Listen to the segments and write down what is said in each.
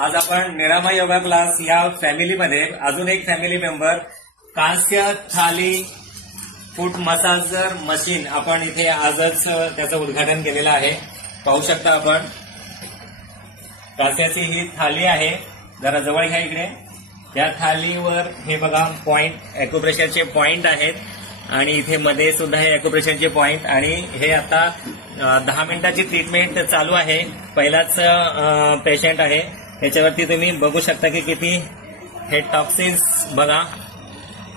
आज आपण निरामय योगा क्लास या फॅमिलीमध्ये अजून एक फॅमिली मेंबर कांस्य थाली फूट मसाजर मशीन आपण इथे आजच त्याचं उद्घाटन केलेलं आहे। पाहू शकता आपण कांस्याची ही थाली आहे। जरा जवळ घ्या इकडे। या थालीवर हे बघा पॉइंट ॲक्युप्रेशरचे पॉइंट आहेत आणि इथे मध्ये सुद्धा हे ॲक्युप्रेशरचे पॉइंट आणि हे आता 10 मिनिटाची ट्रीटमेंट चालू आहे। पहिलाच पेशंट आहे। याच्यावरती तुम्ही बघू शकता की किती हे टॉक्सिन्स बघा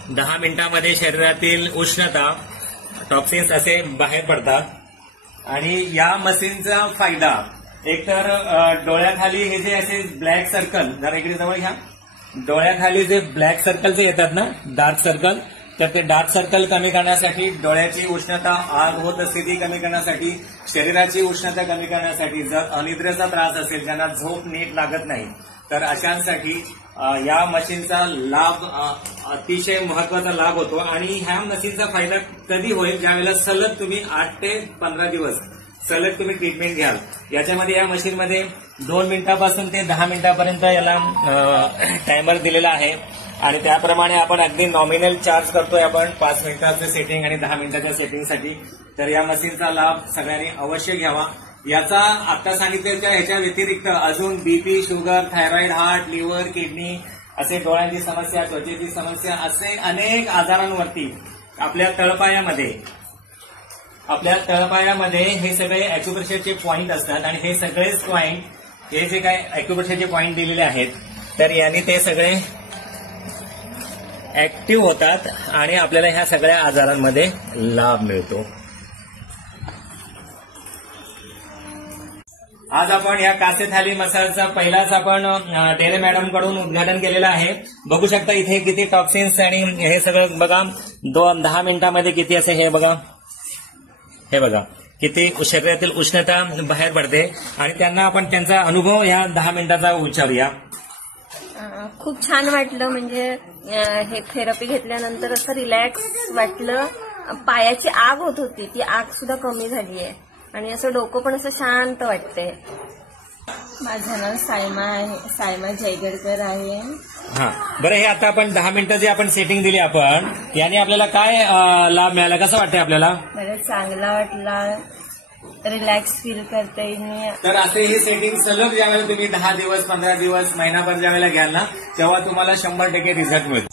10 मिनिटांमध्ये शरीरातील उष्णता टॉक्सिन्स असे बाहेर पडतात। आणि या मशीनचा फायदा एकतर डोळ्याखाली हे जे असे ब्लॅक सर्कल जरा इकडे जवळ घ्या। डोळ्याखाली जे ब्लॅक सर्कल जे येतात ना डार्क सर्कल, तर ते डार्क सर्कल कमी करण्यासाठी, डोळ्याची उष्णता आग होत असते ती कमी करण्यासाठी, शरीराची उष्णता कमी करण्यासाठी, जर अनिद्रेचा त्रास असेल ज्यांना झोप नीट लागत नाही तर अशांसाठी या मशीनचा लाभ अतिशय महत्वाचा लाभ होतो। आणि ह्या मशीनचा फायदा कधी होईल ज्यावेळेला सलग तुम्ही 8 ते 15 दिवस सलग तुम्ही ट्रीटमेंट घ्याल। याच्यामध्ये या मशीनमध्ये 2 मिनिटापासून ते 10 मिनिटापर्यंत याला टायमर दिलेला आहे आणि त्याप्रमाणे आपण अगदी नॉमिनल चार्ज करतोय आपण 5 मिनिटाचं सेटिंग आणि 10 मिनिटाच्या सेटिंगसाठी। तर या मशीनचा लाभ सगळ्यांनी अवश्य घ्यावा। याचा आता सांगितलेल्या ह्याच्या व्यतिरिक्त अजून BP, sugar, thyroid, heart, liver, kidney असे डोळ्यांची समस्या, त्वचेची समस्या असे अनेक आजारांवरती आपल्या तळपायामध्ये हे सगळे ॲक्युप्रेशरचे पॉइंट असतात आणि हे सगळेच पॉइंट हे जे काय ॲक्युप्रेशरचे पॉइंट दिलेले आहेत तर यांनी ते सगळे ऍक्टिव्ह होतात आणि आपल्याला ह्या सगळ्या आजारांमध्ये लाभ मिळतो। आज आपण या कांस्य थाली मसाजचा पहिलाच आपण डेरे मॅडम कडून उद्घाटन केलेलं आहे। बघू शकता इथे किती टॉक्सिन्स आणि हे सगळं बघा 10 मिनिटांमध्ये किती असे हे बघा किती शरीरातील उष्णता बाहेर पडते आणि त्यांना आपण त्यांचा अनुभव या 10 मिनिटाचा विचारूया। खूप छान वाटलं, म्हणजे हे थेरपी घेतल्यानंतर असं रिलॅक्स वाटलं। पायाची आग होत होती ती आग सुद्धा कमी झाली आहे आणि असं डोकं पण असं शांत वाटतंय। माझं नाव सायमा जयगडकर आहे। हा बरं, हे आता आपण 10 मिनिटं जे आपण सेटिंग दिली आपण याने आपल्याला काय लाभ मिळाला, कसं वाटतंय आपल्याला? मला चांगला वाटला, रिलॅक्स फील करता येईल। तर असे ही सेटिंग सलग ज्यावेळेला तुम्ही 10 दिवस, 15 दिवस, महिनाभर ज्यावेळेला घ्याल ना तेव्हा तुम्हाला 100% रिझल्ट मिळतो।